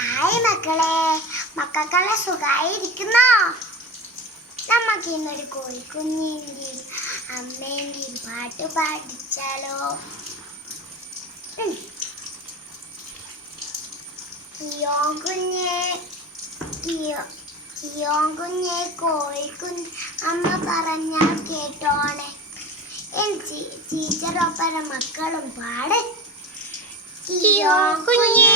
Hi മക്കളെ, മക്കളെ സുഖായിരിക്കുന്നോ? നമുക്ക് ഇന്നൊരു കോഴിക്കുഞ്ഞിൻ്റെയും അമ്മേൻ്റെയും പാട്ട് പാടിച്ചാലോ? കിയോൻ കുഞ്ഞേ കിയോൻ കുഞ്ഞേ കോഴിക്കുഞ്ഞ് അമ്മ പറഞ്ഞാൽ കേട്ടോണേ. ടീച്ചറൊപ്പര മക്കളും പാട്. കിയോൻ കുഞ്ഞേ